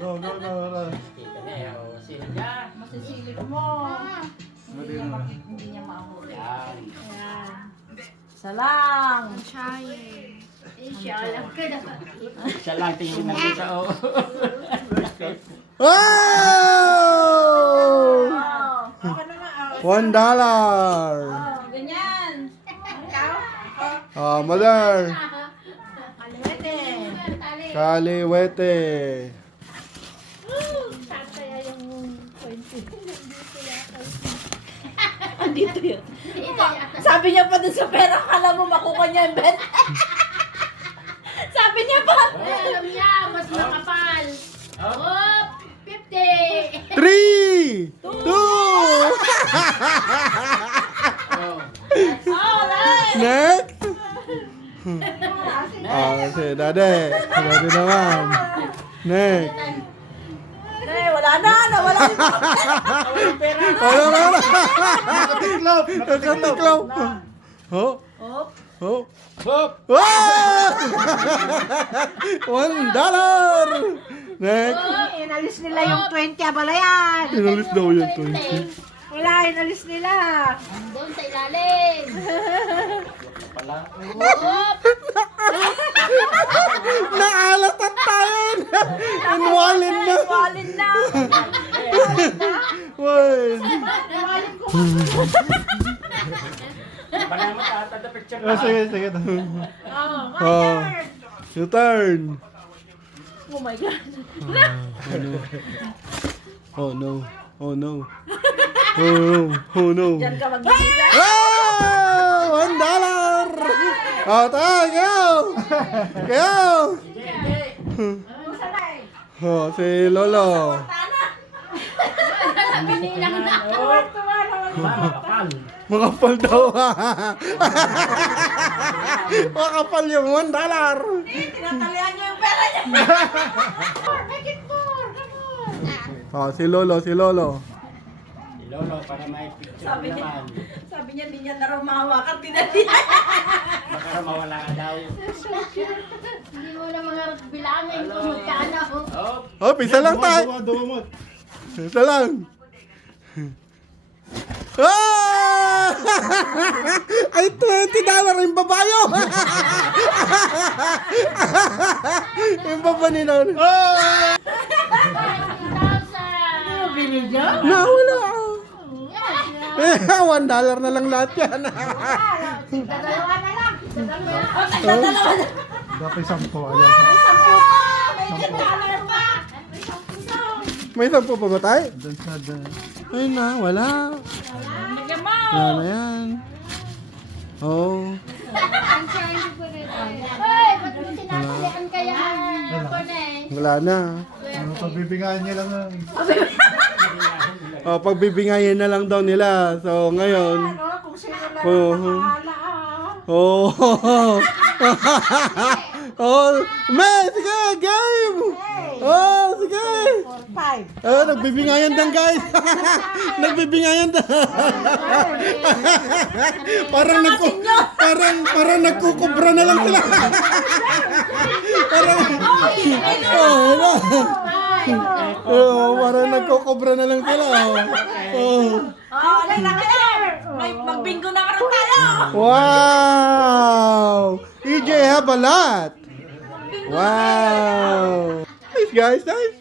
No. Kita na eh. O, silip ka. Masisilip mo. Hindi niya mahuli. Yan. Ayan. Salang. Siya lang tingin na dito. Oh. Wow! Oh, $1. ganyan. Mother. Kaliwete. Kaliwete. Andito yun. Sabi niya pa dun sa pera, kala mo makuha niya yung bet. Sabi niya pa. Alam niya, mas makapal. Oh, 50. 3, 2. Oh. Alright. Next. Si Dade. Dade naman. Next. Eh, wala na. Nawala yung Wala na. Nakatiklop. Oh. Oh. Oh. Hop! Wow! $1. Next. Inalis nila yung 20 abalayan. Inalis daw yung 20. Wala, inalis nila. Doon sa ilalim. Pala. Naalat at tayo. Inwalin na. Walin na. Wait. Pala mo tatada picture Sige. Oh. Your turn. Oh my God. Oh no. Oh no. Oh no. Diyan ka mag-isa. Oh! $1. Oh, tayo. Go. Oh, si Lolo. Binilang na. Makapal. Makapal daw. Makapal yung $1. Tinatalian niyo yung pera niya. Oh, si Lolo. Si Lolo para may picture Sabi niya. naman. Sabi niya, hindi niya na raw mahawakan. Tinalian. Baka mawala ka daw. Hindi mo na mga bilangin kung magkano. Oh. Oh, pisa lang tayo. Pisa lang. Oh! Ay, $20 yung babayo. Yung baba ni Nani. Oh! Bili niyo? Nawala. $1 na lang lahat yan. Dalawa na lang. Dalawa na. Dapat 10. Ayan. May 10 pa. May $10 pa. May 10 pa ba tayo? Ay na, wala. Bigyan mo. Wala na yan. Oh. Hoy, ba't mo sinasalian kaya ako na eh? Wala na. Pagbibingahan niya lang ang Oh, pagbibingayin na lang daw nila. So, ngayon. Kung sino lang Oh. bahala. Oh. Oh, man, sige, game. Oh, sige. 5. Oh, nagbibingayan din, guys. Nagbibingayan din. parang nagkukubra na lang sila. parang parang nagkukubra na lang sila. Oh. Oh, alay na kayo. Magbingo na karoon tayo. Wow! EJ have a lot. Wow! Nice guys, nice.